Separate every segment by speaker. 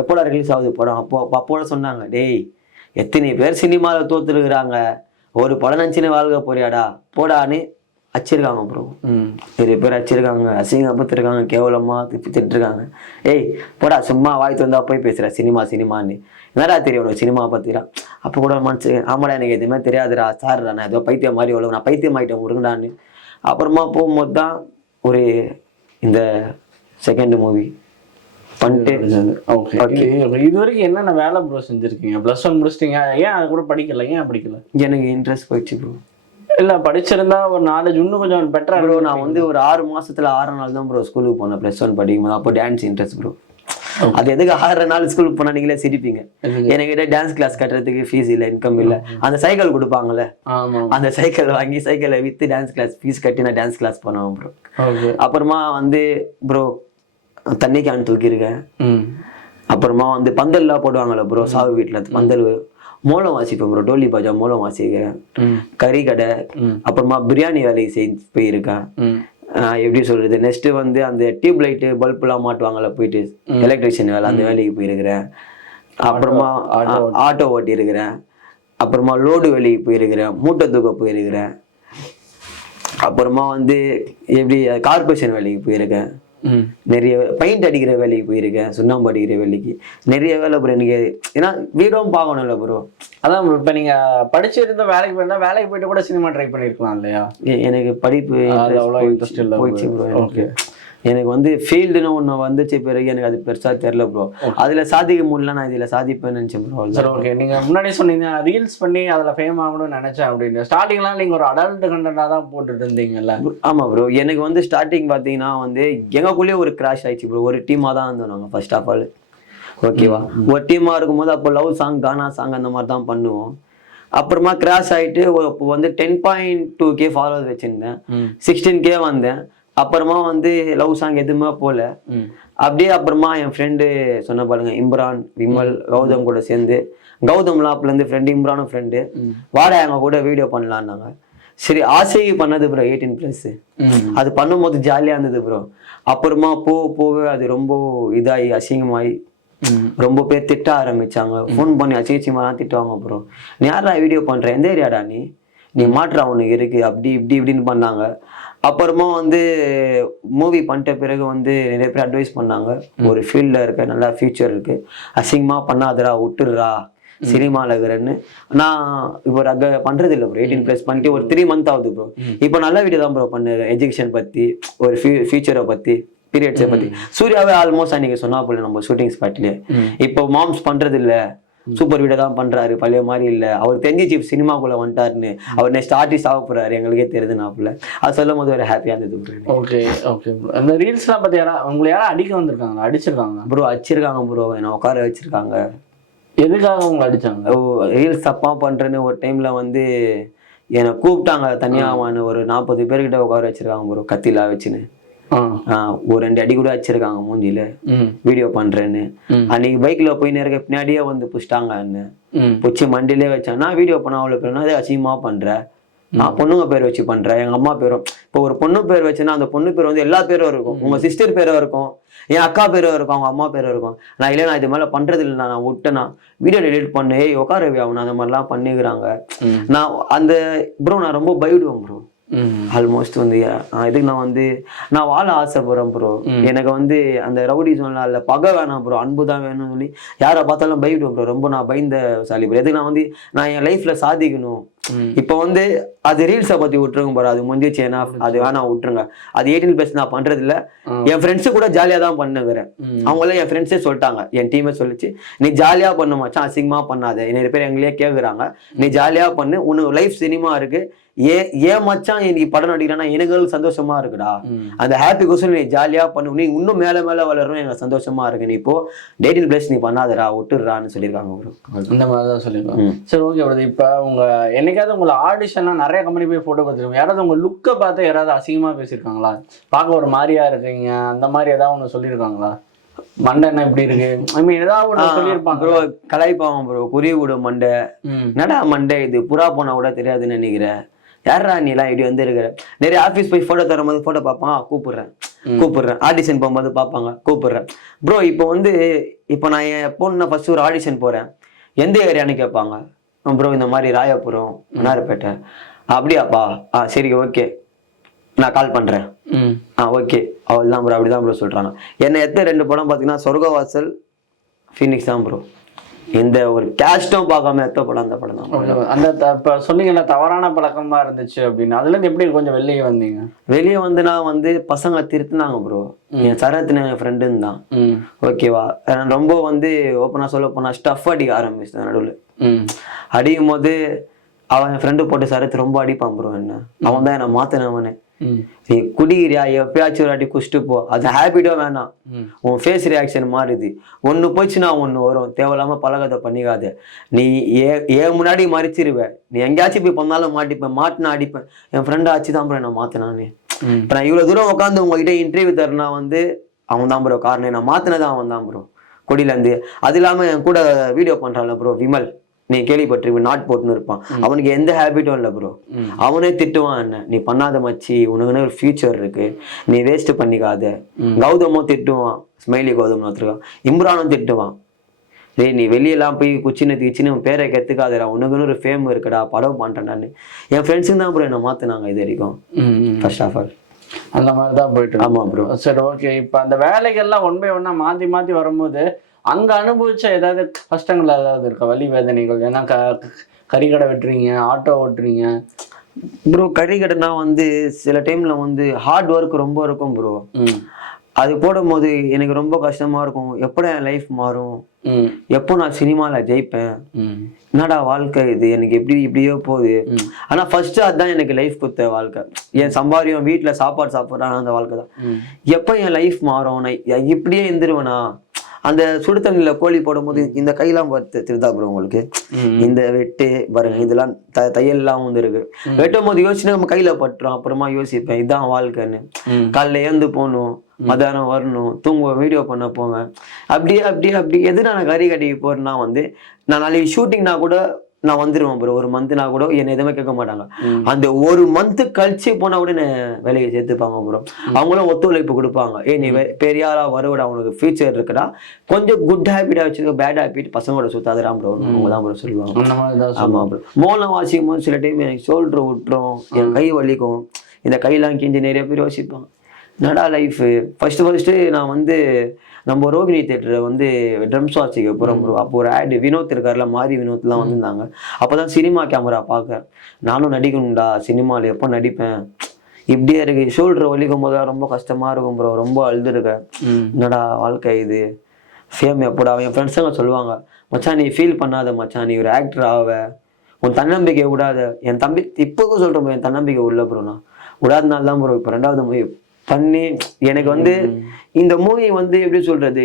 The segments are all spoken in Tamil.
Speaker 1: எப்போடா ரிலீஸ் ஆகுது? படம். அப்போ அப்போ அப்போட சொன்னாங்க. டேய் எத்தனை பேர் சினிமாவில் தோத்துருக்குறாங்க? ஒரு படம் நினச்சின்னு வாழ்க போறியாடா? போடான்னு அச்சிருக்காங்க ப்ரோ நிறைய பேர் அடிச்சிருக்காங்க அசிங்கப்பட்டிருக்காங்க கேவலமா திப்பி திட்டுருக்காங்க ஏய் போடா சும்மா வாய் திறந்தா போய் பேசுற சினிமா சினிமான்னு. என்னடா தெரியும் உனக்கு சினிமா பத்திரா? அப்போ கூட மனசு ஆமாடா எனக்கு எதுவுமே தெரியாதுடா. சார்டா நான் ஏதோ பைத்தியம் மாதிரி எவ்வளோ நான் பைத்தியம் ஆயிட்டேன் உருங்கடான்னு அப்புறமா போகும்போது தான் ஒரு இந்த செகண்ட் மூவி பண்ணிட்டு
Speaker 2: ஓகே. இது வரைக்கும் என்னென்ன வேலை ப்ரோ செஞ்சிருக்கீங்க? ப்ளஸ் ஒன் முடிச்சிட்டீங்க. ஏன் அது கூட படிக்கல? ஏன் படிக்கல?
Speaker 1: எனக்கு இன்ட்ரெஸ்ட் போயிடுச்சு ப்ரோ
Speaker 2: இல்ல படிச்சிருந்தா ஒரு நாலேஜ் இன்னும் கொஞ்சம் பெட்டரா
Speaker 1: ப்ரோ நான் வந்து ஒரு ஆறு மாசத்துல ஆறு நாள் தான் ப்ரோ ஸ்கூலுக்கு போனேன். ப்ளஸ் ஒன் படிக்கும்போது அப்போ டான்ஸ் இன்ட்ரெஸ்ட் ப்ரோ அது எதுக்கு ஆறு நாள் ஸ்கூலுக்கு போனா நீங்களே சிரிப்பீங்க? என்கிட்ட டான்ஸ் கிளாஸ் கட்டுறதுக்கு ஃபீஸ் இல்லை இன்கம் இல்லை. அந்த சைக்கிள் கொடுப்பாங்கல்ல? அந்த சைக்கிள் வாங்கி சைக்கிளை வித்து டான்ஸ் கிளாஸ் ஃபீஸ் கட்டி நான் டான்ஸ் கிளாஸ் பண்ணுவேன் ப்ரோ அப்புறமா வந்து ப்ரோ தண்ணி கேன் தூக்கியிருக்கேன் அப்புறமா வந்து பந்தல்லாம் போடுவாங்கல்ல ப்ரோ சாவு வீட்டில் பந்தல் மோளம் வாசிப்பேன் ப்ரோ டோலி பாஜா மோளம் வாசிக்கிறேன். கறி கடை. அப்புறமா பிரியாணி வேலைக்கு செஞ்சு போயிருக்கேன். எப்படி சொல்றது நெக்ஸ்ட் வந்து அந்த டியூப் லைட்டு பல்புலாம் மாட்டுவாங்கல்ல போயிட்டு எலக்ட்ரிஷியன் வேலை அந்த வேலைக்கு போயிருக்கிறேன். அப்புறமா ஆட்டோ ஓட்டி. இருக்கிறேன் அப்புறமா லோடு வேலைக்கு போயிருக்கிறேன் மூட்டை தூக்க போயிருக்கிறேன். அப்புறமா வந்து எப்படி கார்பரேஷன் வேலைக்கு போயிருக்கேன். நிறைய பெயிண்ட் அடிக்கிற வேலைக்கு போயிருக்கேன் சுண்ணாம்பு அடிக்கிற வேலைக்கு. நிறைய வேலை ப்ரோ எனக்கு ஏன்னா வீடும் பார்க்கணும்ல ப்ரோ
Speaker 2: அதான் இப்ப நீங்க படிச்சிருந்த வேலைக்கு போயிருந்தா வேலைக்கு போயிட்டு கூட சினிமா ட்ரை பண்ணிருக்கலாம் இல்லையா?
Speaker 1: எனக்கு படிப்பு
Speaker 2: அவ்வளோ இன்ட்ரெஸ்ட் இல்லை
Speaker 1: போயிடுச்சு ப்ரோ
Speaker 2: ஓகே
Speaker 1: எனக்கு வந்து ஃபீல்டுன்னு ஒன்று வந்துச்சு பிறகு எனக்கு அது பெருசா தெரியல ப்ரோ அதுல சாதிக்க முடியல நான் இதுல சாதிப்பேன்னு நினைச்சேன் ப்ரோ
Speaker 2: சரி ஓகே நீங்க முன்னாடி சொன்னீங்க ரீல்ஸ் பண்ணி அதுல ஃபேம் ஆகணும்னு நினைச்சேன் அப்படின்னு. ஸ்டார்டிங்லாம் நீங்க ஒரு அடல்ட் கண்டென்ட்டா தான் போட்டுட்டு இருந்தீங்கல்ல?
Speaker 1: ஆமா ப்ரோ எனக்கு வந்து ஸ்டார்டிங் பார்த்தீங்கன்னா வந்து எங்களுக்குள்ளேயே ஒரு கிராஷ் ஆயிடுச்சு ப்ரோ ஒரு டீமாக தான் இருந்தோம் நாங்கள் ஃபர்ஸ்ட் ஆஃப் ஆல் ஓகேவா ஒரு டீமாக இருக்கும்போது அப்போ லவ் சாங் கானா சாங் அந்த மாதிரி தான் பண்ணுவோம். அப்புறமா கிராஷ் ஆயிட்டு ஒரு- அப்போ வந்து ten point two K followers வச்சிருந்தேன். சிக்ஸ்டீன் கே வந்தேன். அப்புறமா வந்து லவ் சாங் எதுவுமே போல. அப்படியே அப்புறமா என் ஃப்ரெண்டு சொன்ன பாருங்க இம்ரான் விமல் கௌதம் கூட சேர்ந்து கௌதம்லாம் அப்பலேருந்து ஃப்ரெண்டு இம்ரானும் ஃப்ரெண்டு
Speaker 2: ம்.
Speaker 1: வாடா எங்க கூட வீடியோ பண்ணலான்னாங்க. சரி ஆசைக்கு பண்ணது ப்ரோ எயிட்டீன் ப்ளஸ் அது பண்ணும்போது ஜாலியாக இருந்தது ப்ரோ அப்புறமா போக போக அது ரொம்ப இதாகி அசிங்கமாகி
Speaker 2: ம்.
Speaker 1: ரொம்ப பேர் திட்ட ஆரம்பிச்சாங்க. ஃபோன் பண்ணி அசிங்கச்சியமாக திட்டுவாங்க ப்ரோ நீ யாரா வீடியோ பண்ற? எந்த ஏரியாடா நீ? நீ மாற்றா உனக்கு இருக்கு. அப்படி இப்படி இப்படின்னு பண்ணாங்க. அப்புறமா வந்து மூவி பண்ணிட்ட பிறகு வந்து நிறைய பேர் அட்வைஸ் பண்ணாங்க. ஒரு ஃபீல்டில் இருக்க நல்லா ஃபியூச்சர் இருக்கு. அசிங்கமா பண்ணாதடா விட்டுடுறா சினிமாவில் இருக்கிறேன்னு. நான் இப்போ ரக பண்றது இல்லை ப்ரோ எயிட்டீன் ப்ளஸ் பண்ணிட்டு ஒரு த்ரீ மந்த் ஆகுது ப்ரோ இப்போ நல்ல வீடியோ தான் ப்ரோ பண்ணுறேன் எஜுகேஷன் பற்றி ஒரு ஃபியூச்சரை பற்றி பீரியட்ஸை பற்றி சூர்யாவே ஆல்மோஸ்ட் அன்னைக்கு சொன்னா போல நம்ம ஷூட்டிங் ஸ்பாட்லேயே இப்போ மாம்ஸ் பண்றது இல்ல. சூப்பர் வீடியோ தான் பண்றாரு பழைய மாதிரி இல்ல. அவர் தெரிஞ்சிச்சு சினிமாக்குள்ள வந்துட்டாருன்னு அவர் நெக்ஸ்ட் ஆர்டிஸ்ட் ஆக போறாரு எங்களுக்கே தெரியுது நாப்புல அது சொல்லும் போது ஒரு ஹாப்பியா இருந்தது
Speaker 2: ஓகே ஓகே ப்ரோ அந்த ரீல்ஸ்லாம் பத்தி யாரா உங்களை யாரா அடிக்க வந்திருக்காங்க அடிச்சிருக்காங்க?
Speaker 1: ப்ரோ வச்சிருக்காங்க ப்ரோ என்ன உட்கார வச்சிருக்காங்க.
Speaker 2: எதுக்காக உங்களை அடிச்சாங்க?
Speaker 1: ரீல்ஸ் தப்பா பண்றேன்னு ஒரு டைம்ல வந்து என்னை கூப்பிட்டாங்க தனியாவான்னு ஒரு நாற்பது பேர்கிட்ட உட்கார வச்சிருக்காங்க ப்ரோ கத்திலா வச்சுன்னு. ஒரு ரெண்டு அடி கூட வச்சிருக்காங்க மூஞ்சில
Speaker 2: ம்.
Speaker 1: வீடியோ பண்றேன்னு. அன்னைக்கு பைக்ல போய் இருக்க பின்னாடியே வந்து புஷ்டாங்க என்ன பிடிச்சி மண்டிலே வச்சேன். நான் வீடியோ பண்ண அவ்வளோ பேர் அதே அசிங்கமாக பண்றேன் நான் பொண்ணுங்க பேர் வச்சு பண்றேன் எங்க அம்மா பேரும் இப்போ ஒரு பொண்ணு பேர் வச்சுன்னா அந்த பொண்ணு பேர் வந்து எல்லா பேரும் இருக்கும். உங்க சிஸ்டர் பேரும் இருக்கும். என் அக்கா பேரும் இருக்கும். அவங்க அம்மா பேரும் இருக்கும். நான் இல்லை நான் இது மேல பண்றது இல்லை நான் விட்டேனா வீடியோ டெலிட் பண்ணு. ஏய் உட்கார அவனு அந்த மாதிரிலாம் பண்ணிக்கிறாங்க. நான் அந்த ப்ரோ நான் ரொம்ப பயப்படுவேன் ப்ரோ ஆல்மோஸ்ட் வந்து அஹ் இதுக்கு நான் வந்து நான் வாழ ஆசைப்படுறேன் ப்ரோ எனக்கு வந்து அந்த ரவுடி சொன்னா இல்ல பகை வேணாம் ப்ரோ அன்பு தான் வேணும்னு சொல்லி யாரை பார்த்தாலும் பயப்படுவேன் ப்ரோ ரொம்ப நான் பயந்த சாலி ப்ரோ எதுக்கு நான் வந்து நான் என் லைஃப்ல சாதிக்கணும். இப்போ வந்து அது ரீல்ஸை பத்தி விட்டுருங்க ப்ரோ. அது முடிஞ்சிச்சு ஏன்னா அது வேணாம் விட்டுருங்க. அது எயிட்டீன் ப்ளஸ் நான் பண்றது இல்ல என் ஃப்ரெண்ட்ஸு கூட ஜாலியா தான் பண்ணுகிறேன்
Speaker 2: ம்.
Speaker 1: அவங்களே என் ஃப்ரெண்ட்ஸே சொல்லிட்டாங்க. என் டீமே சொல்லிச்சு நீ ஜாலியா பண்ணு மச்சான் அசிங்கமா பண்ணாத. நிறைய பேர் எங்களையே கேக்குறாங்க. நீ ஜாலியா பண்ணு. உனக்கு லைஃப் சினிமா இருக்கு. ஏ ஏன் மச்சான் நீ படம் நடிக்கிறேன்னா எனக்கு சந்தோஷமா இருக்குடா. அந்த ஹாப்பி கொஸ்டின் நீ ஜாலியா பண்ணு. நீ இன்னும் மேல மேல வளரணும். எனக்கு சந்தோஷமா இருக்கு. நீ இப்போ டேட்டில் பிளஸ் நீ பண்ணாதடா. விட்டுடுறான்னு சொல்லியிருக்காங்க.
Speaker 2: இந்த மாதிரி தான் சொல்லிருக்கோம்
Speaker 1: ம்.
Speaker 2: சரி ஓகே இப்போ உங்க என்னைக்காவது உங்களை ஆடிஷன்லாம் நிறைய கம்பெனி போய் போட்டோ பார்த்துருக்கோம் யாராவது உங்க லுக்கை பார்த்து யாராவது அசிங்கமா பேசியிருக்காங்களா? பார்க்க ஒரு மாதிரியா இருக்கீங்க. அந்த மாதிரி ஏதாவது ஒன்று சொல்லியிருக்காங்களா? மண்டை என்ன இப்படி இருக்கு? ஐ மீன் ஏதாவது ஒன்று சொல்லியிருப்பாங்க
Speaker 1: ப்ரோ கலாய்ப்பாங்க ப்ரோ குறி விடு மண்டை. என்னடா மண்டை இது? புறா போனா கூட தெரியாதுன்னு நினைக்கிற. யாரா நீ எல்லாம் இப்படி வந்து இருக்கிற? நிறைய ஆஃபீஸ் போய் ஃபோட்டோ தரும்போது ஃபோட்டோ பார்ப்பான். கூப்பிடுறேன். கூப்பிடுறேன். ஆடிஷன் போகும்போது பார்ப்பாங்க. கூப்பிடுறேன். ப்ரோ இப்போ வந்து இப்போ நான் என் பொண்ணு ஃபர்ஸ்ட் ஒரு ஆடிஷன் போறேன். எந்த ஏரியான்னு கேட்பாங்க? ப்ரோ இந்த மாதிரி ராயபுரம் மன்னார்பேட்டை. அப்படியாப்பா. ஆ சரி ஓகே. நான் கால் பண்றேன். ஆ ஓகே. அவள் தான் ப்ரோ அப்படி தான் ப்ரோ சொல்கிறாங்க என்னை எத்த ரெண்டு படம் பார்த்தீங்கன்னா சொர்க்கவாசல் ஃபீனிக்ஸ் தான் ப்ரோ எந்த ஒரு கேஸ்டும் பார்க்காம எத்த படம் அந்த படம் தான்.
Speaker 2: அந்த இப்ப சொன்னீங்கல்ல தவறான பழக்கமா இருந்துச்சு அப்படின்னு. அதுல இருந்து எப்படி கொஞ்சம் வெளியே வந்தீங்க?
Speaker 1: வெளியே வந்து நான் வந்து பசங்க திருத்தினாங்க ப்ரோ என் சரத்னு என் ஃப்ரெண்டுன்னு தான். ஓகேவா? ரொம்ப வந்து ஓப்பனாக சொல்ல போனால் ஸ்டஃப் அடிக்க ஆரம்பிச்சிட்டேன் நடுவில். அடிக்கும் போது அவன் என் ஃப்ரெண்டு போட்டு சரத் ரொம்ப அடிப்பான் ப்ரோ என்ன? அவன் தான் என்னை மாற்றினவனே
Speaker 2: ம்.
Speaker 1: நீ குடிக்கிறியா? எப்பயாச்சும் ஒரு வாட்டி குடிச்சிட்டு போ. அது ஹேபிட்டோ வேணாம். உன் ஃபேஸ் ரியாக்ஷன் மாறுது. ஒன்று போச்சுன்னா ஒன்று வரும். தேவையில்லாம பழக்கத்தை பண்ணிக்காத. நீ ஏ ஏன் முன்னாடி மறிச்சிருவ. நீ எங்கேயாச்சும் போய் பண்ணாலும் மாட்டிப்பேன் மாட்டினா அடிப்பேன். என் ஃப்ரெண்டு ஆச்சு தான் ப்ரோ என்ன மாத்தினானே
Speaker 2: ம்.
Speaker 1: இப்போ நான் இவ்வளோ தூரம் உட்காந்து உங்ககிட்ட இன்டர்வியூ தரனா வந்து அவன் தான் ப்ரோ காரணம். நான் மாத்தினது அவன் தான் ப்ரோ கொடியிலேருந்து அது இல்லாமல் என் கூட வீடியோ பண்ணுறான்ல ப்ரோ விமல். நீ கேள்விப்பட்டிருப்ப நாட் போட்டுன்னு இருப்பான். அவனுக்கு எந்த ஹேபிட்டும் இல்லை ப்ரோ. அவனே திட்டுவான் என்ன? நீ பண்ணாத மச்சி உனக்குன்னு ஒரு ஃபியூச்சர் இருக்கு. நீ வேஸ்ட் பண்ணிக்காத. கௌதமும் திட்டுவான் ஸ்மைலி கௌதம் ஒருத்தருக்கான். இம்ரானும் திட்டுவான். டேய் நீ வெளியெல்லாம் போய் குச்சின்னு தீச்சின்னு உன் பேரை கெத்துக்காதடா. உனக்குன்னு ஒரு ஃபேம் இருக்குடா. படம் பண்ணுறேன் என் ஃப்ரெண்ட்ஸுங்க தான் ப்ரோ என்னை மாற்றினாங்க இது வரைக்கும். ஃபர்ஸ்ட் ஆஃப் ஆல்
Speaker 2: அந்த மாதிரி தான் போயிட்டு.
Speaker 1: ஆமாம் ப்ரோ
Speaker 2: சரி ஓகே இப்போ அந்த வேலைகள்லாம் ஒன் பை ஒன்னா மாத்தி மாத்தி வரும்போது அங்க அனுபவிச்ச ஏதாவது கஷ்டங்கள் ஏதாவது இருக்கா? வலி வேதனைகள் ஏன்னா க கறிக்கடை வெட்டுறீங்க ஆட்டோ ஓட்டுறீங்க.
Speaker 1: ப்ரோ கறி கடைனா வந்து சில டைம்ல வந்து ஹார்ட் ஒர்க் ரொம்ப இருக்கும் ப்ரோ அது போடும்போது எனக்கு ரொம்ப கஷ்டமா இருக்கும். எப்படா என் லைஃப் மாறும்? எப்போ நான் சினிமாவில் ஜெயிப்பேன்? என்னடா வாழ்க்கை இது? எனக்கு எப்படி இப்படியோ போகுது. ஆனா ஃபர்ஸ்ட் அதுதான் எனக்கு லைஃப் கொடுத்த வாழ்க்கை. என் சம்பாரியம் வீட்டில் சாப்பாடு சாப்பிட்றான் அந்த வாழ்க்கை தான். எப்போ என் லைஃப் மாறும்? நான் இப்படியே எந்திருவேனா? அந்த சுடு தண்ணியில் கோழி போடும்போது இந்த கையெல்லாம் பார்த்து திருதா ப்ரோ உங்களுக்கு. இந்த வெட்டு பாருங்க இதெல்லாம் த தையல்லாம் வந்து இருக்கு. வெட்டும் போது யோசிச்சு நம்ம கையில பட்டுரும். அப்புறமா யோசிப்பேன் இதான் வாழ்க்கைன்னு. காலைல ஏந்து போகணும் மத்தியானம் வரணும் தூங்குவேன் வீடியோ பண்ண போவேன். அப்படியே அப்படியே அப்படி எது நான் கறி கட்டிக்கு போறேன்னா வந்து நான் நாளைக்கு ஷூட்டிங்னா கூட நான் வந்துருவேன் ப்ரோ ஒரு மந்த்னா கூட என்னை எதுவுமே கேட்க மாட்டாங்க. அந்த ஒரு மந்த் கழிச்சு போனா கூட என்ன வேலையை சேர்த்துப்பாங்க ப்ரோ அவங்களும் ஒத்துழைப்பு கொடுப்பாங்க. ஏய் நீ வே- பெரிய ஆளா வருவடா உனக்கு ஃபியூச்சர் இருக்குடா. கொஞ்சம் குட் ஹேபிட்டா வச்சுக்க பேட் ஹேபிட் பசங்களோட சுத்தாதடா ப்ரோ அவங்க தான் ப்ரோ சொல்லுவாங்க. ஆமா ப்ரோ மோளம் வாசிக்கும் போது சில டைம் எனக்கு ஷோல்டர் விட்டுரும் என் கை வலிக்கும். இந்த கையெல்லாம் கிஞ்சி நிறைய பேர் யோசிப்பாங்க. என்னடா லைஃப் ஃபர்ஸ்ட் ஃபர்ஸ்ட் நான் வந்து நம்ம ரோகிணி தேட்டரில் வந்து ட்ரம்ஸ் வாசிக்க போகிறோம் ப்ரோ அப்போ ஒரு ஆட் வினோத் இருக்கார்ல மாரி வினோத்லாம் வந்திருந்தாங்க. அப்பதான் சினிமா கேமரா பார்க்கறேன் நானும் நடிக்கணும்டா சினிமாவில் எப்போ நடிப்பேன்? இப்படியே இருக்கு. ஷோல்டர் வலிக்கும் போது ரொம்ப கஷ்டமா இருக்கும் ப்ரோ ரொம்ப அழுதுருக்கேன் என்னடா வாழ்க்கை இது? ஃபேம் எப்படா? என் ஃப்ரெண்ட்ஸுங்க சொல்லுவாங்க மச்சான் நீ ஃபீல் பண்ணாத மச்சான். நீ ஒரு ஆக்டர் ஆவ. உன் தன்னம்பிக்கை விடாத. என் தம்பி இப்போக்கும் சொல்கிறேன் என் தன்னம்பிக்கை உள்ள ப்ரோ நான். விடாதனால தான் ப்ரோ இப்போ ரெண்டாவது மூவி பண்ணி எனக்கு வந்து இந்த மூவி வந்து எப்படி சொல்றது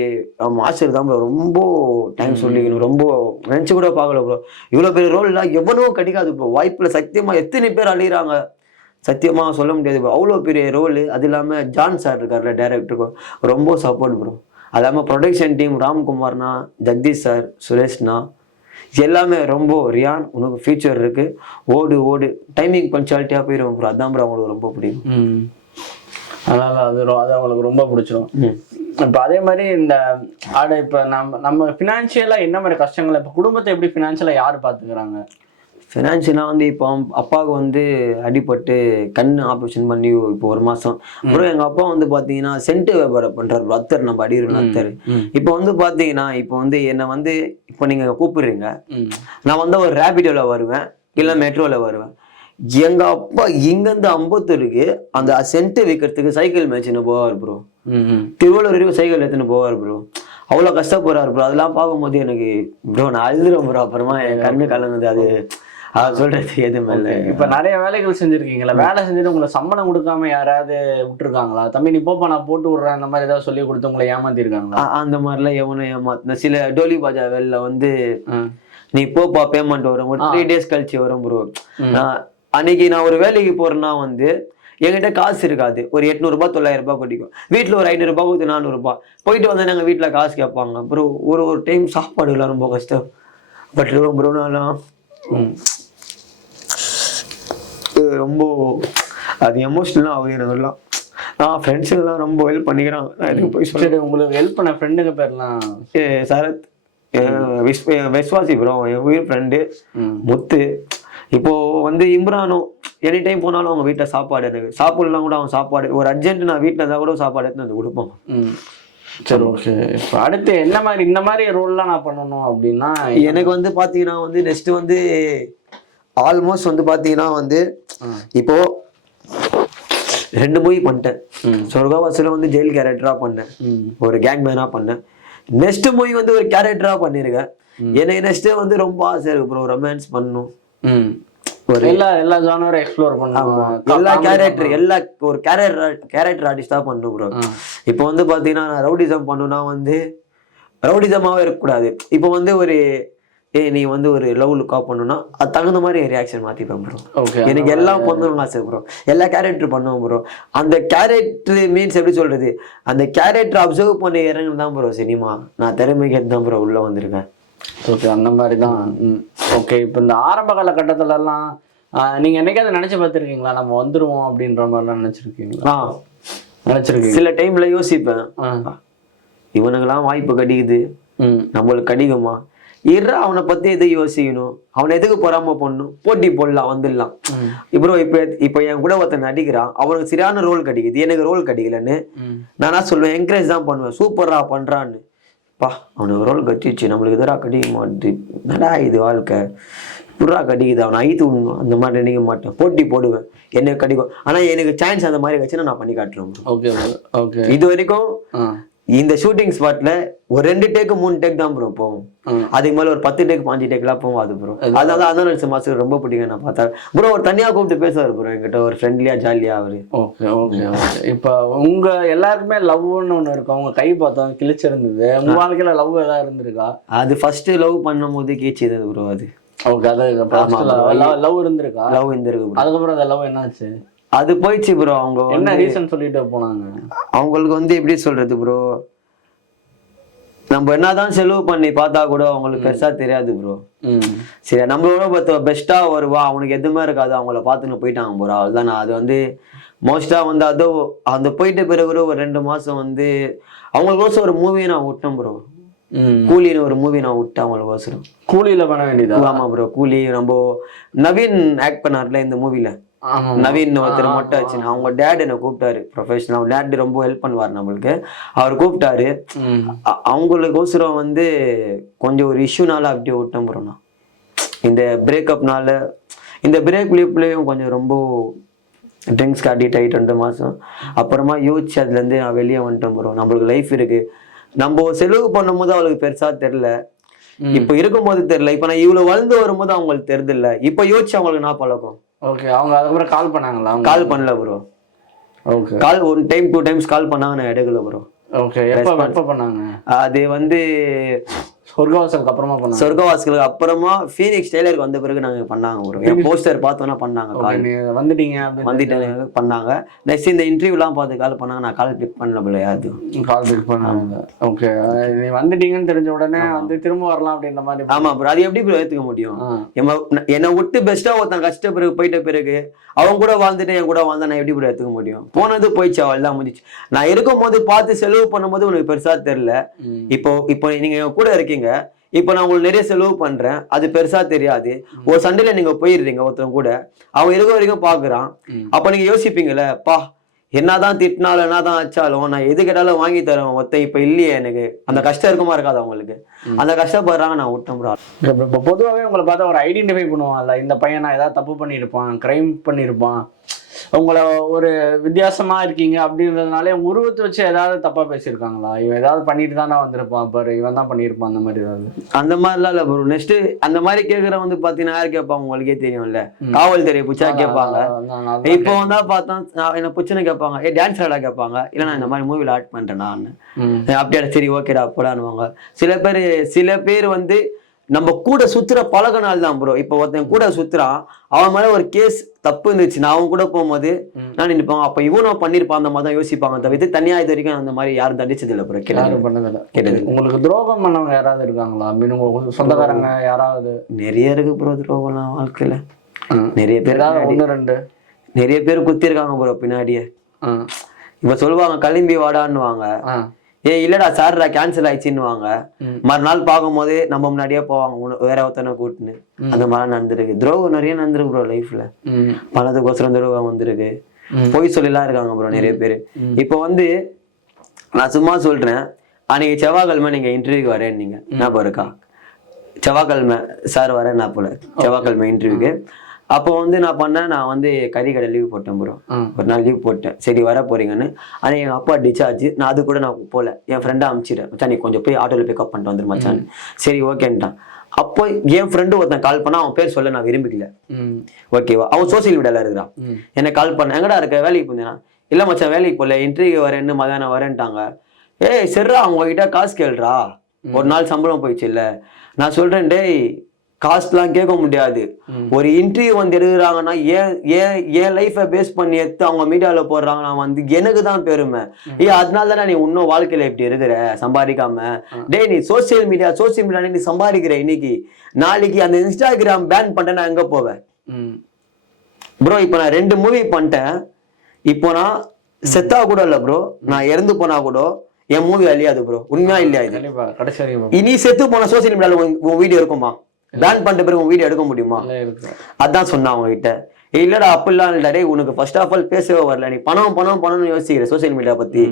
Speaker 1: மாஸ்டர் தான் ப்ரோ ரொம்ப டைம் சொல்லிக்கணும் ரொம்ப நினச்சி கூட பார்க்கல ப்ரோ இவ்வளோ பெரிய ரோல்லாம் எவனோ கிடைக்காது ப்ரோ வாய்ப்பில் சத்தியமா எத்தனை பேர் அழியிறாங்க. சத்தியமா சொல்ல முடியாது bro. அவ்வளோ பெரிய ரோல் அது இல்லாமல் ஜான் சார் இருக்கார்ல டேரக்டருக்கும் ரொம்ப சப்போர்ட் ப்ரோ அது இல்லாமல் ப்ரொடக்ஷன் டீம் ராம்குமார்னா ஜெகதீஷ் சார் சுரேஷ்னா எல்லாமே ரொம்ப ரியான் உனக்கு ஃபியூச்சர் இருக்கு. ஓடு ஓடு. டைமிங் பஞ்சுவாலிட்டியாக போயிடும் ப்ரோ அதான் ப்ரோ அவங்களுக்கு ரொம்ப பிடிக்கும்.
Speaker 2: அதனால அது அது அவங்களுக்கு ரொம்ப பிடிச்சிரும்.
Speaker 1: ம்.
Speaker 2: இப்போ அதே மாதிரி இந்த ஆட இப்போ நம்ம நம்ம ஃபினான்ஷியலாக என்ன மாதிரி கஷ்டங்கள் இப்போ குடும்பத்தை எப்படி ஃபினான்ஷியலாக யார் பார்த்துக்கிறாங்க
Speaker 1: ஃபினான்ஷியலாக வந்து இப்போ அப்பாவுக்கு வந்து அடிபட்டு கண் ஆப்ரேஷன் பண்ணி இப்போ ஒரு மாதம் அப்புறம் எங்கள் அப்பா வந்து பார்த்தீங்கன்னா சென்ட் வியாபாரம் பண்ணுறாரு அத்தர் நம்ம அடிக்கிறோம் அத்தர். இப்போ வந்து பார்த்தீங்கன்னா இப்போ வந்து என்னை வந்து இப்போ நீங்கள் கூப்பிடுறீங்க. நான் வந்து ஒரு ரேபிடோவில் வருவேன் இல்லை மெட்ரோவில் வருவேன். எங்க அப்பா இங்கேருந்து அம்பத்தூருக்கு அந்த சென்ட் விற்கிறதுக்கு சைக்கிள் மேட்ச்னு போவார் ப்ரோ திருவள்ளூர் வரைக்கும் சைக்கிள் எடுத்துன்னு போவார் ப்ரோ அவ்வளோ கஷ்டப்படுறாரு ப்ரோ அதெல்லாம் பார்க்கும்போது எனக்கு ப்ரோ நான் அழுதுறேன் ப்ரோ அப்புறமா என் கண்ணு கலங்குது. அது அது சொல்றது எதுவுமே இல்லை.
Speaker 2: இப்போ நிறைய வேலைகள் செஞ்சிருக்கீங்களா வேலை செஞ்சுட்டு உங்களை சம்பளம் கொடுக்காம யாராவது விட்டுருக்காங்களா? தம்பி நீ போப்பா நான் போட்டு விடுறேன். அந்த மாதிரி ஏதாவது சொல்லி கொடுத்து உங்களை ஏமாத்திருக்காங்களா?
Speaker 1: அந்த மாதிரிலாம் எவனும் ஏமாத்தின சில டோலி பாஜா வேலைல வந்து நீ போப்பா பேமெண்ட் வரும். ஒரு த்ரீ டேஸ் கழிச்சு வரும் ப்ரோ. நான் அன்னைக்கு நான் ஒரு வேலைக்கு போறேன்னா வந்து என்கிட்ட காசு இருக்காது. ஒரு எட்நூறுபா தொள்ளாயிரம் ரூபாய் கொட்டிக்கும் வீட்டில் ஒரு ஐநூறுபா கொடுத்து நானூறுபா போயிட்டு வந்து நாங்கள் வீட்டில் காசு கேட்பாங்க. ப்ரோ ஒரு ஒரு டைம் சாப்பாடுலாம் ரொம்ப கஷ்டம். பட் ப்ரோ
Speaker 2: ம்.
Speaker 1: ரொம்ப அது எமோஷ்னலாக ஆகுது எனக்கு எல்லாம். நான் ஃப்ரெண்ட்ஸுங்கெல்லாம் ரொம்ப ஹெல்ப் பண்ணிக்கிறாங்க. நான் எதுக்கு போய் சொல்ல
Speaker 2: சரி உங்களுக்கு ஹெல்ப் பண்ண ஃப்ரெண்டுங்க பேர்லாம்?
Speaker 1: சரத். விஸ்வாசி ப்ரோ என் உயிர் ஃப்ரெண்டு. முத்து. இப்போ வந்து இம்ரானும் எனி டைம் போனாலும் அவங்க வீட்டில் சாப்பாடு எனக்கு சாப்பிடலாம் கூட அவன் சாப்பாடு ஒரு அர்ஜென்ட் நான் வீட்டில் இருந்தால் கூட சாப்பாடு எடுத்து வந்து கொடுப்போம்.
Speaker 2: சரி ஓகே இப்போ அடுத்து என்ன மாதிரி இந்த மாதிரி ரோல்லாம் நான் பண்ணணும் அப்படின்னா
Speaker 1: எனக்கு வந்து பார்த்தீங்கன்னா வந்து நெக்ஸ்ட் வந்து ஆல்மோஸ்ட் வந்து பார்த்தீங்கன்னா வந்து. இப்போ ரெண்டு மூவி பண்ணிட்டேன்
Speaker 2: ம்.
Speaker 1: சொர்க்கவாசில வந்து ஜெயில் கேரக்டராக பண்ணேன். ஒரு கேங் மேனாக பண்ணேன் நெக்ஸ்ட் மூவி வந்து ஒரு கேரக்டராக பண்ணியிருக்கேன் எனக்கு நெக்ஸ்ட் வந்து ரொம்ப ஆசை இருக்கு ப்ரோ ரொமான்ஸ் பண்ணணும். ஒரு
Speaker 2: எல்லா எல்லா ஜானரும் எக்ஸ்ப்ளோர் பண்ணுவோம்
Speaker 1: எல்லா கேரக்டர் எல்லா ஒரு கேரக்டர் கேரக்டர் ஆர்டிஸ்டா பண்ணும் ப்ரோ இப்போ வந்து பாத்தீங்கன்னா நான் ரவுடிசம் பண்ணுனா வந்து ரவுடிசமாவே இருக்கக்கூடாது. இப்போ வந்து ஒரு ஏய் நீ வந்து ஒரு லவ் லுக்கா பண்ணுனா அது தகுந்த மாதிரி ரியாக்ஷன் மாத்திப்பேன் ப்ரோ
Speaker 2: ஓகே
Speaker 1: எனக்கு எல்லாம் பண்ணணும்னு ஆசை ப்ரோ எல்லா கேரக்டர் பண்ணுவோம் ப்ரோ அந்த கேரக்டர் மீன்ஸ் எப்படி சொல்றது? அந்த கேரக்டர் அப்சர்வ் பண்ணி இறங்குனது தான் ப்ரோ சினிமா நான் திறமைக்கு தான் ப்ரோ உள்ள வந்திருக்கேன்.
Speaker 2: ஓகே அந்த மாதிரி தான் ஓகே இப்போ இந்த ஆரம்ப காலகட்டத்துல எல்லாம் ஆஹ், நீங்க என்னைக்காவது நினைச்சு பார்த்திருக்கீங்களா? நம்ம வந்துருவோம் அப்படின்ற மாதிரிலாம் நினைச்சிருக்கீங்களா? நினைச்சிருக்கீங்க
Speaker 1: சில டைம்ல யோசிப்பேன். இவனுக்கெல்லாம் வாய்ப்பு கிடைக்குது. நம்மளுக்கு கிடைக்குமா? இரு அவனை பத்தி எது யோசிக்கணும்? அவனை எதுக்கு பொறாம பண்ணணும்? போட்டி போடலாம் வந்துடலாம். இப்போ இப்போ இப்போ என் கூட ஒருத்தன் நடிக்கிறான். அவனுக்கு சரியான ரோல் கிடைக்குது. எனக்கு ரோல் கிடைக்கலன்னு. நான் சொல்லுவேன் என்கரேஜ் தான் பண்ணுவேன். சூப்பரா பண்றான்னு. பா அவனுக்கு ரோல் கட்டிச்சு நம்மளுக்கு எதிராக கிடைக்க மாட்டுது? என்னடா இது வாழ்க்கை? புறா கடிக்குது அவனை? ஐத்து விடணும் அந்த மாதிரி நினைக்க மாட்டேன். போட்டி போடுவேன். எனக்கு கிடைக்கும் ஆனா எனக்கு சான்ஸ் அந்த மாதிரி வச்சுன்னா நான் பண்ணி காட்டுறேன்.
Speaker 2: ஓகே ஓகே
Speaker 1: இது வரைக்கும் இந்த ஷூட்டிங் ஸ்பாட்ல ஒரு ரெண்டு டேக்கு மூணு டேக் தான் ப்ரோ போகும். அதுக்கு மேல ஒரு பத்து டேக் பாஞ்சு டேக்லாம் போகும் அது ப்ரோ அதாவது அதான் நினைச்ச மாசம் ரொம்ப பிடிக்கும் நான் பார்த்தா. ப்ரோ ஒரு தனியா கூப்பிட்டு பேசுவார் ப்ரோ என்கிட்ட. ஒரு ஃப்ரெண்ட்லியா ஜாலியா அவரு.
Speaker 2: ஓகே ஓகே இப்போ உங்க எல்லாருக்குமே லவ்னு ஒன்று இருக்கும் உங்க கை பார்த்தோம் கிழிச்சிருந்தது. உங்க வாழ்க்கையில லவ் ஏதாவது இருந்திருக்கா?
Speaker 1: அது ஃபர்ஸ்ட் லவ் பண்ணும் போது கேச்சுது ப்ரோ அது
Speaker 2: ஓகே அது லவ் இருந்திருக்கா?
Speaker 1: லவ் ப்ரோ
Speaker 2: அதுக்கப்புறம் அந்த லவ் என்னாச்சு?
Speaker 1: அது போயிடுச்சு ப்ரோ அவங்க
Speaker 2: என்ன ரீசன் சொல்லிட்டு போனாங்க?
Speaker 1: அவங்களுக்கு வந்து எப்படி சொல்றது ப்ரோ நம்ம என்னதான் செலவு பண்ணி பார்த்தா கூட அவங்களுக்கு பெருசா தெரியாது ப்ரோ சரி நம்மளோட பார்த்து பெஸ்டா வருவா அவனுக்கு எதுவுமே இருக்காது அவங்கள பார்த்துன்னு போயிட்டாங்க ப்ரோ அதுதான் அது வந்து மோஸ்டா வந்து அதோ அந்த போயிட்ட பிறகு ஒரு ரெண்டு மாசம் வந்து அவங்களுக்கோசம் ஒரு மூவி நான் விட்டேன் ப்ரோ கூலின்னு ஒரு மூவி நான் விட்டேன் அவங்களுக்கோசரம்.
Speaker 2: கூலியில பண்ண வேண்டியதா?
Speaker 1: ஆமா ப்ரோ கூலி நம்ம நவீன் ஆக்ட் பண்ணார்ல இந்த மூவில நவீன் ஒருத்தர் மட்டும் ஆச்சு அவங்க டேட் என்ன கூப்பிட்டாரு ப்ரொஃபஷனல் அவங்க டேட் ரொம்ப ஹெல்ப் பண்ணுவார் நம்மளுக்கு. அவர் கூப்பிட்டாரு. அவங்களுக்கோசரம் வந்து கொஞ்சம் ஒரு இஷ்யூனால அப்படியே விட்டேன் ப்ரோ நான் இந்த பிரேக்கப்னால இந்த பிரேக் லிப்லேயும் கொஞ்சம் ரொம்ப ட்ரிங்க்ஸ் அடிக்ட் ஆகிட்டு ரெண்டு மாதம் அப்புறமா யோசிச்சு அதுலேருந்து நான் வெளியே வந்துட்டேன் ப்ரோ நம்மளுக்கு லைஃப் இருக்கு. நம்ம செலவு பண்ணும்போது அவளுக்கு பெருசா தெரில இப்போ இருக்கும்போது தெரியல. இப்போ நான் இவ்வளோ வளர்ந்து வரும்போது அவங்களுக்கு தெரிதில்ல. இப்போ யோசிச்சு அவங்களுக்கு நான் பழக்கம்.
Speaker 2: ஓகே அவங்க அதுக்கப்புறம் கால் பண்ணாங்களா? அவங்க
Speaker 1: கால் பண்ணல ப்ரோ
Speaker 2: ஓகே
Speaker 1: கால் ஒரு டைம் டூ டைம்ஸ் கால் பண்ணாங்க நான் எடுக்கல ப்ரோ
Speaker 2: ஓகே எப்போ எப்போ பண்ணாங்க?
Speaker 1: அது வந்து
Speaker 2: சொர்க்கவாசலுக்கு அப்புறமா பண்ணாங்க.
Speaker 1: சொர்க்கவாசிகளுக்கு அப்புறமா ஃபீனிக்ஸ் டெய்லருக்கு வந்த பிறகு நாங்க பண்ணாங்க என் போஸ்டர் பார்த்தோன்னா பண்ணாங்க
Speaker 2: வந்துட்டீங்க அப்படின்னு
Speaker 1: வந்துட்டு பண்ணாங்க. நெக்ஸ்ட் இந்த இன்டர்வியூலாம் பார்த்து கால் பண்ணாங்க நான் கால் பிக் பண்ணல யாரு
Speaker 2: கால் பிக் பண்ணாங்க. ஓகே நீ வந்துட்டீங்கன்னு தெரிஞ்ச உடனே வந்து திரும்ப வரலாம் அப்படின்ற மாதிரி
Speaker 1: ஆமா ப்ரோ அது எப்படி ப்ரோ ஏத்துக்க முடியும்? என்னை விட்டு பெஸ்டா ஒருத்தன் கஷ்ட பிறகு போயிட்ட பிறகு அவங்க கூட வாழ்ந்துட்டு என் கூட வாழ்ந்தா நான் எப்படி ப்ரோ ஏத்துக்க முடியும்? போனது போயிடுச்சு அவள் தான் முடிச்சு. நான் இருக்கும் போது பார்த்து செலவு பண்ணும்போது உனக்கு பெருசா தெரியல.
Speaker 2: ம்.
Speaker 1: இப்போ இப்போ நீங்க என் கூட இருக்கீங்க. இப்போ நான் உங்களுக்கு நிறைய செலவு பண்றேன். அது பெருசா தெரியாது. ஒரு சண்டையில நீங்க போயிடுறீங்க ஒருத்தன் கூட. அவன் இருக்க வரைக்கும் பாக்குறான். அப்ப நீங்க யோசிப்பீங்கல்ல பா என்னதான் திட்டினாலும் என்னதான் வச்சாலும் நான் எது கேட்டாலும் வாங்கி தரேன் ஒத்த இப்ப இல்லையே எனக்கு. அந்த கஷ்டம் இருக்குமா இருக்காது அவங்களுக்கு அந்த கஷ்டப்படுறாங்க நான் bro.
Speaker 2: இப்போ பொதுவாகவே உங்களை பார்த்தா ஒரு ஐடென்டிஃபை பண்ணுவாங்கல்ல இந்த பையன் நான் ஏதாவது தப்பு பண்ணியிருப்பான் க்ரைம் பண்ணியிருப்பான். உங்களை ஒரு வித்தியாசமா இருக்கீங்க அப்படின்றதுனாலே உங்க உருவத்தை வச்சு ஏதாவது தப்பா பேசியிருக்காங்களா? இவன் ஏதாவது பண்ணிட்டு தானே வந்திருப்பான் பாரு இவன் தான் பண்ணியிருப்பான் அந்த மாதிரி ஏதாவது?
Speaker 1: அந்த மாதிரிலாம் இல்ல ப்ரோ நெக்ஸ்ட் அந்த மாதிரி கேக்குற வந்து பாத்தீங்கன்னா யார் கேட்பாங்க? உங்களுக்கே தெரியும்ல. காவல் தெரிய புச்சா கேட்பாங்க. இப்போ வந்தா பார்த்தா என்ன புச்சுன்னு கேட்பாங்க. ஏ டான்ஸ் ஆடா கேட்பாங்க. இல்ல நான் இந்த மாதிரி மூவில ஆட் பண்றேன் நான். அப்படியே சரி ஓகேடா போடான்னுவாங்க சில பேர் சில பேர் வந்து நம்ம கூட சுத்துற பழகினால் தான் ப்ரோ இப்போ ஒருத்தன் கூட சுத்துறான் அவன் மேல ஒரு கேஸ் தப்பு இருந்துச்சு நான் அவன் கூட போகும்போது. நான் நினைப்பாங்க அப்ப இவனும் பண்ணிருப்பான் அந்த மாதிரி தான் யோசிப்பாங்க தவிர்த்து தனியா இது வரைக்கும் அந்த மாதிரி யாரும் தண்டிச்சது இல்லை ப்ரோ
Speaker 2: யாரும் பண்ணதில்ல.
Speaker 1: கேட்டது
Speaker 2: உங்களுக்கு துரோகம் பண்ணவங்க யாராவது இருக்காங்களா? மீன் உங்க சொந்தக்காரங்க யாராவது?
Speaker 1: நிறைய இருக்கு ப்ரோ துரோகம்லாம் வாழ்க்கையில. நிறைய பேர்
Speaker 2: ஒன்று ரெண்டு?
Speaker 1: நிறைய பேர் குத்திருக்காங்க ப்ரோ பின்னாடியே. இப்ப சொல்லுவாங்க கிளம்பி வாடான்னுவாங்க. ஏ இல்லடா சார்டா கேன்சல் ஆயிடுச்சுன்னுவாங்க. மறுநாள் பார்க்கும்போது நம்ம முன்னாடியே போவாங்க. வேற ஒருத்தனை கூட்டுன்னு. அந்த மாதிரி நடந்திருக்கு. துரோகம் நிறைய நடந்திருக்கு ப்ரோ லைஃப்ல பணத்துக்கோசரம் துரோகம் வந்திருக்கு. பொய் சொல்லிலாம் இருக்காங்க ப்ரோ நிறைய பேர். இப்போ வந்து நான் சும்மா சொல்றேன். அன்னைக்கு செவ்வாய்க்கிழமை நீங்க இன்டர்வியூக்கு வரேன் நீங்க ஞாபகம் இருக்கா? செவ்வாய்க்கிழமை சார் வரேன் நான் போல செவ்வாய்க்கிழமை இன்டர்வியூக்கு அப்போ வந்து நான் பண்ணேன் நான் வந்து கறி கடை லீவ் போட்டேன் ப்ரோ ஒரு நாள் லீவ் போட்டேன். சரி வர போறீங்கன்னு. ஆனால் எங்கள் அப்பா டிச்சார்ஜ் நான் அது கூட நான் போகல என் ஃப்ரெண்டை அனுப்பிச்சிட்டேன் மச்சான் நீ கொஞ்சம் போய் ஆட்டோவில் பிக்கப் பண்ணிட்டு வந்துரு மச்சான் சரி ஓகேன்ட்டான். அப்போ என் ஃப்ரெண்டு ஒருத்தன் கால் பண்ணா அவன் பேர் சொல்ல நான் விரும்பிக்கல.
Speaker 2: ம்.
Speaker 1: ஓகேவா? அவன் சோசியல் மீடியாவில் இருக்கிறான். என்னை கால் பண்ண எங்கடா இருக்க? வேலைக்கு போந்தேனா இல்லை மச்சான் வேலைக்கு போகல இன்டர்வியூ வரேன்னு மதியானம் வரேன்ட்டாங்க. ஏய் சரிடா அவங்க கிட்ட காசு கேளுடா. ஒரு நாள் சம்பளம் போயிடுச்சு இல்ல. நான் சொல்றேன் டேய் காசுலாம் கேட்க முடியாது. ஒரு இன்டர்வியூ வந்து எடுக்கிறாங்கன்னா ஏன் ஏன் என் லைஃபை பேஸ் பண்ணி எடுத்து அவங்க மீடியால போடுறாங்கன்னா வந்து எனக்கு தான் பெருமை ஏய் அதனால தானே நீ இன்னும் வாழ்க்கையில இப்படி இருக்கிற? சம்பாதிக்காம. டேய் நீ சோசியல் மீடியா சோசியல் மீடியா நீ சம்பாதிக்கிற இன்னைக்கு. நாளைக்கு அந்த இன்ஸ்டாகிராம் பேன் பண்ணிட்டேன் நான் எங்க போவேன்? ப்ரோ இப்போ நான் ரெண்டு மூவி பண்ணிட்டேன். இப்போ நான் செத்தா கூட இல்ல ப்ரோ நான் இறந்து போனா கூட என் மூவி அழியாது ப்ரோ உண்மையா இல்லையா இது? இனி செத்து போன சோசியல் மீடியால உன் வீடியோ இருக்குமா? பேன் பண்ணிட்ட பிறகு வீடியோ எடுக்க முடியுமா? அதான் சொன்னான் அவங்க கிட்ட "ஏய், இல்லடா அப்படிலாம் இல்லடா. உனக்கு ஃபர்ஸ்ட் ஆஃப் ஆல் பேசவே வரல. நீ பணம் பணம் பணம்னு யோசிக்கிற சோசியல் மீடியா பத்தி.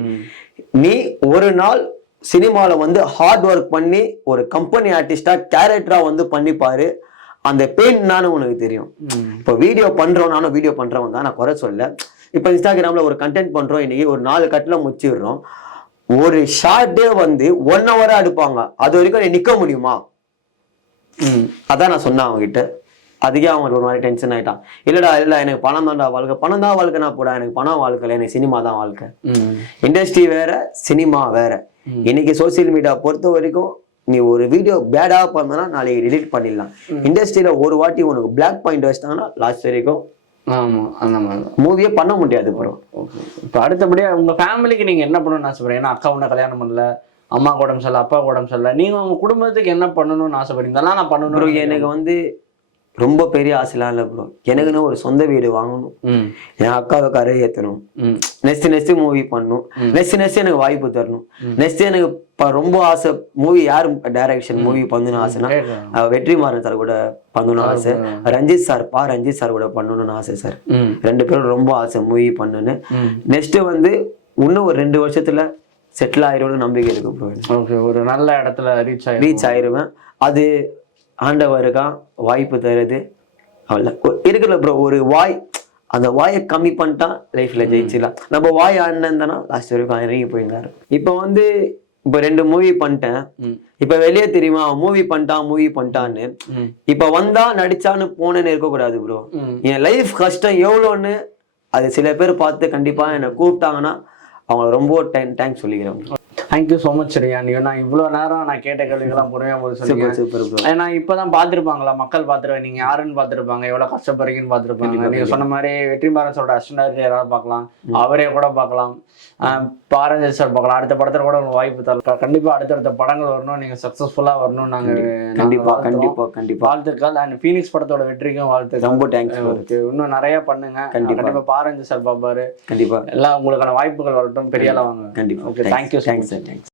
Speaker 1: நீ ஒரு நாள் சினிமாவில் வந்து ஹார்ட் ஒர்க் பண்ணி ஒரு கம்பெனி ஆர்டிஸ்டா கேரக்டரா வந்து பண்ணிப்பாரு அந்த பெயின் நானும் உனக்கு தெரியும். இப்போ வீடியோ பண்றோம் நானும் வீடியோ பண்றவன் தான். நான் குறை சொல்ல இப்போ இன்ஸ்டாகிராம்ல ஒரு கண்டென்ட் பண்றோம். இன்னைக்கு ஒரு நாலு கட்டில் முடிச்சிடுறோம். ஒரு ஷார்ட்டே வந்து ஒன் ஹவரா எடுப்பாங்க. அது வரைக்கும் நீ நிக்க முடியுமா? அதான் நான் சொன்னேன் அவங்ககிட்ட அதுக்கே அவங்க ஒரு மாதிரி டென்ஷன் ஆயிட்டான். இல்லடா இல்ல எனக்கு பணம் தான்டா வாழ்க்கை. பணம் தான் வாழ்க்கை நான் போடா எனக்கு பணம் வாழ்க்கை எனக்கு சினிமா தான் வாழ்க்கை. இண்டஸ்ட்ரி வேற சினிமா வேற. இன்னைக்கு சோசியல் மீடியா பொறுத்த வரைக்கும் நீ ஒரு வீடியோ பேடா பண்ணனா நாளைக்கு delete பண்ணிடலாம். இண்டஸ்ட்ரியில ஒரு வாட்டி உனக்கு பிளாக் பாயிண்ட் வச்சிட்டாங்கன்னா லாஸ்ட் வரைக்கும்
Speaker 2: ஆமா அந்த மாதிரி
Speaker 1: மூவியே பண்ண முடியாது
Speaker 2: ஓகே இப்போ அடுத்தபடியா உங்க ஃபேமிலிக்கு நீங்க என்ன பண்ணணும்னு ஆசைப்படுறீங்க ஏன்னா அக்கா உன்னை கல்யாணம் பண்ணல. அம்மா உடம்பு சரியில்லை அப்பா உடம்பு சரியில்லை. நீங்க உங்க குடும்பத்துக்கு என்ன பண்ணணும்னு ஆசைப்படுறீங்க? இதெல்லாம் நான் பண்ணணும்
Speaker 1: எனக்கு வந்து ரொம்ப பெரிய ஆசைலாம் இல்லை ப்ரோ எனக்குன்னு ஒரு சொந்த வீடு வாங்கணும். என் அக்காவை கரை ஏற்றணும் நெக்ஸ்ட் நெக்ஸ்ட் மூவி பண்ணணும். நெக்ஸ்ட் நெக்ஸ்ட் எனக்கு வாய்ப்பு தரணும். நெக்ஸ்ட் எனக்கு இப்ப ரொம்ப ஆசை மூவி யார் டைரக்ஷன் மூவி பண்ணணும்னு ஆசைனா வெற்றிமாறன் சார் கூட பண்ணணும்னு ஆசை. ரஞ்சித் சார் பா ரஞ்சித் சார் கூட பண்ணணும்னு ஆசை சார் ரெண்டு பேரும் ரொம்ப ஆசை மூவி பண்ணணும்னு.
Speaker 2: ம்.
Speaker 1: நெக்ஸ்ட் வந்து இன்னும் ஒரு ரெண்டு வருஷத்துல செட்டில் ஆயிரும்னு நம்பிக்கை இருக்கு ப்ரோ
Speaker 2: ஓகே ஒரு நல்ல இடத்துல ரீச் ஆகி
Speaker 1: ரீச் ஆயிருவேன். அது ஆண்டவருக்கா வாய்ப்பு தருது. அவ்வளோ இருக்குல்ல ப்ரோ ஒரு வாய் அந்த வாயை கம்மி பண்ணிட்டா லைஃப்ல ஜெயிச்சிடலாம். நம்ம வாய் ஆடினா லாஸ்ட் வரைக்கும் இறங்கி போயிருந்தாரு. இப்போ வந்து இப்போ ரெண்டு மூவி பண்ணிட்டேன். இப்போ வெளியே தெரியுமா? மூவி பண்ணிட்டான் மூவி பண்ணிட்டான்னு. இப்போ வந்தா நடிச்சான்னு போனேன்னு இருக்கக்கூடாது ப்ரோ என் லைஃப் கஷ்டம் எவ்வளோன்னு அது சில பேர் பார்த்து கண்டிப்பா என்னை கூப்பிட்டாங்கன்னா அவங்கள ரொம்ப தேங்க்ஸ் சொல்லிக்கிறேன்.
Speaker 2: தேங்க்யூ ஸோ மச் சரியா நீ நான் இவ்வளோ நேரம் நான் கேட்ட கேள்விகள்லாம் பொறுமையாக போது
Speaker 1: ப்ரோ
Speaker 2: ஏன்னா இப்பதான் பார்த்துருப்பாங்களா? மக்கள் பார்த்துருவாங்க நீங்க யாருன்னு பார்த்துருப்பாங்க? எவ்வளவு கஷ்டப்படுறீங்கன்னு பார்த்துருப்பாங்க. நீங்க சொன்ன மாதிரி வெற்றிமாறன் அசிஸ்டன்ட் யாராவது பார்க்கலாம். அவரே கூட பார்க்கலாம். பாரஞ்சல் சார் பார்க்கலாம். அடுத்த படத்துல கூட உங்களுக்கு வாய்ப்பு தரலாம். கண்டிப்பா அடுத்தடுத்த படங்கள் வரணும். நீங்க சக்சஸ்ஃபுல்லா வரணும் நாங்க நாங்க
Speaker 1: கண்டிப்பா
Speaker 2: வாழ்த்துறோம்.
Speaker 1: கண்டிப்பா கண்டிப்பா.
Speaker 2: வாழ்த்துக்கள். அண்ட் ஃபீனிக்ஸ் படத்தோட வெற்றிக்கும் வாழ்த்துக்கள்.
Speaker 1: ரொம்ப தேங்க்ஸ்
Speaker 2: இன்னும் நிறைய பண்ணுங்க.
Speaker 1: கண்டிப்பா.
Speaker 2: கண்டிப்பா பாரஞ்சு சார் பாப்பாரு
Speaker 1: கண்டிப்பா.
Speaker 2: எல்லாம் உங்களுக்கான வாய்ப்புகள் வரட்டும். பெரிய வாங்க.
Speaker 1: கண்டிப்பா.
Speaker 2: Okay, thank you so
Speaker 1: thanks sir thanks